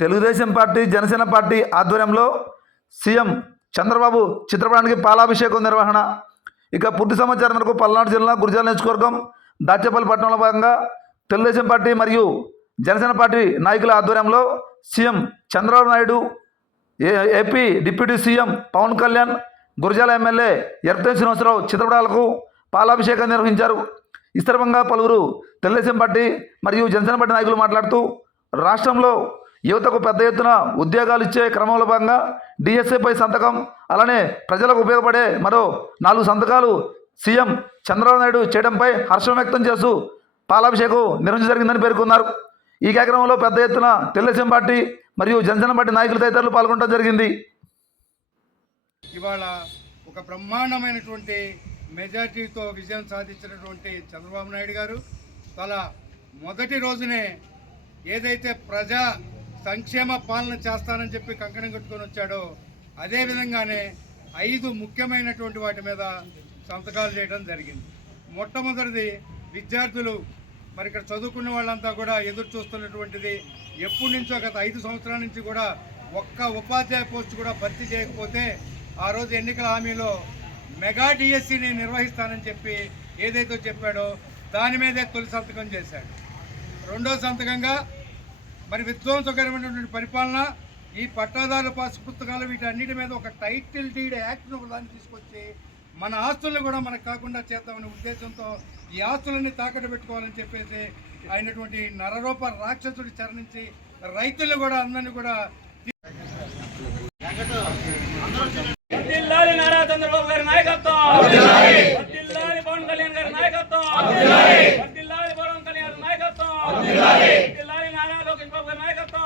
Telugu Desam party Janasena party ఆధ్వర్యంలో CM Chandrababu చిత్రపటానికి పాలాభిషేకం నిర్వహణ. ఇక పూర్తి సమాచారం మేరకు పల్నాడు జిల్లా గురిజాల నియోజకవర్గం దాచేపల్లి పట్టణంలో భాగంగా తెలుగుదేశం పార్టీ మరియు జనసేన పార్టీ నాయకుల ఆధ్వర్యంలో CM Chandrababu Naidu A- AP deputy CM Pawan Kalyan Gurajala MLA ఎర్తే Srinivasa Rao చిత్రపటాలకు పాలాభిషేకం నిర్వహించారు. ఈ సందర్భంగా పలువురు తెలుగుదేశం పార్టీ మరియు జనసేన పార్టీ నాయకులు మాట్లాడుతూ రాష్ట్రంలో యువతకు పెద్ద ఎత్తున ఉద్యోగాలు ఇచ్చే క్రమంలో భాగంగా డిఎస్ఏపై సంతకం అలానే ప్రజలకు ఉపయోగపడే మరో నాలుగు సంతకాలు సీఎం చంద్రబాబు నాయుడు చేయడంపై హర్షం వ్యక్తం చేస్తూ పాలాభిషేకం నిర్వహించ జరిగిందని పేర్కొన్నారు. ఈ కార్యక్రమంలో పెద్ద ఎత్తున తెలుగుదేశం పార్టీ మరియు జనసేన పార్టీ నాయకులు తదితరులు పాల్గొనడం జరిగింది. ఇవాళ ఒక బ్రహ్మాండమైనటువంటి మెజార్టీతో విజయం సాధించినటువంటి చంద్రబాబు నాయుడు గారు తల మొదటి రోజునే ఏదైతే ప్రజా సంక్షేమ పాలన చేస్తానని చెప్పి కంకణం కట్టుకొని వచ్చాడో అదేవిధంగానే ఐదు ముఖ్యమైనటువంటి వాటి మీద సంతకాలు చేయడం జరిగింది. మొట్టమొదటిది విద్యార్థులు మరి ఇక్కడ చదువుకున్న వాళ్ళంతా కూడా ఎదురు చూస్తున్నటువంటిది ఎప్పటి నుంచో గత ఐదు సంవత్సరాల నుంచి కూడా ఒక్క ఉపాధ్యాయ పోస్టు కూడా భర్తీ చేయకపోతే ఆ రోజు ఎన్నికల హామీలో మెగా డిఎస్సిని నిర్వహిస్తానని చెప్పి ఏదైతే చెప్పాడో దాని మీదే తొలి సంతకం చేశాడు. రెండో సంతకంగా మరి విధ్వంసకరమైనటువంటి పరిపాలన ఈ పట్టాదారుల పాస్ పుస్తకాలు వీటన్నిటి మీద ఒక టైటిల్ డీడ్ యాక్ట్ను దాన్ని తీసుకొచ్చి మన ఆస్తులను కూడా మనకు కాకుండా చేద్దామనే ఉద్దేశంతో ఈ ఆస్తులన్నీ తాకట్టు పెట్టుకోవాలని చెప్పేసి అయినటువంటి నరరూప రాక్షసుడి చరణించి రైతులను కూడా అందరినీ కూడా వర్ధిల్లాలి నారా చంద్రబాబు గారి నాయకత్వం. వర్ధిల్లాలి పవన్ కళ్యాణ్ గారి నాయకత్వం వర్ధిల్లాలి పవన్ కళ్యాణ్ గారి నాయకత్వం వర్ధిల్లాలి నారా లోకేష్ బాబు గారి నాయకత్వం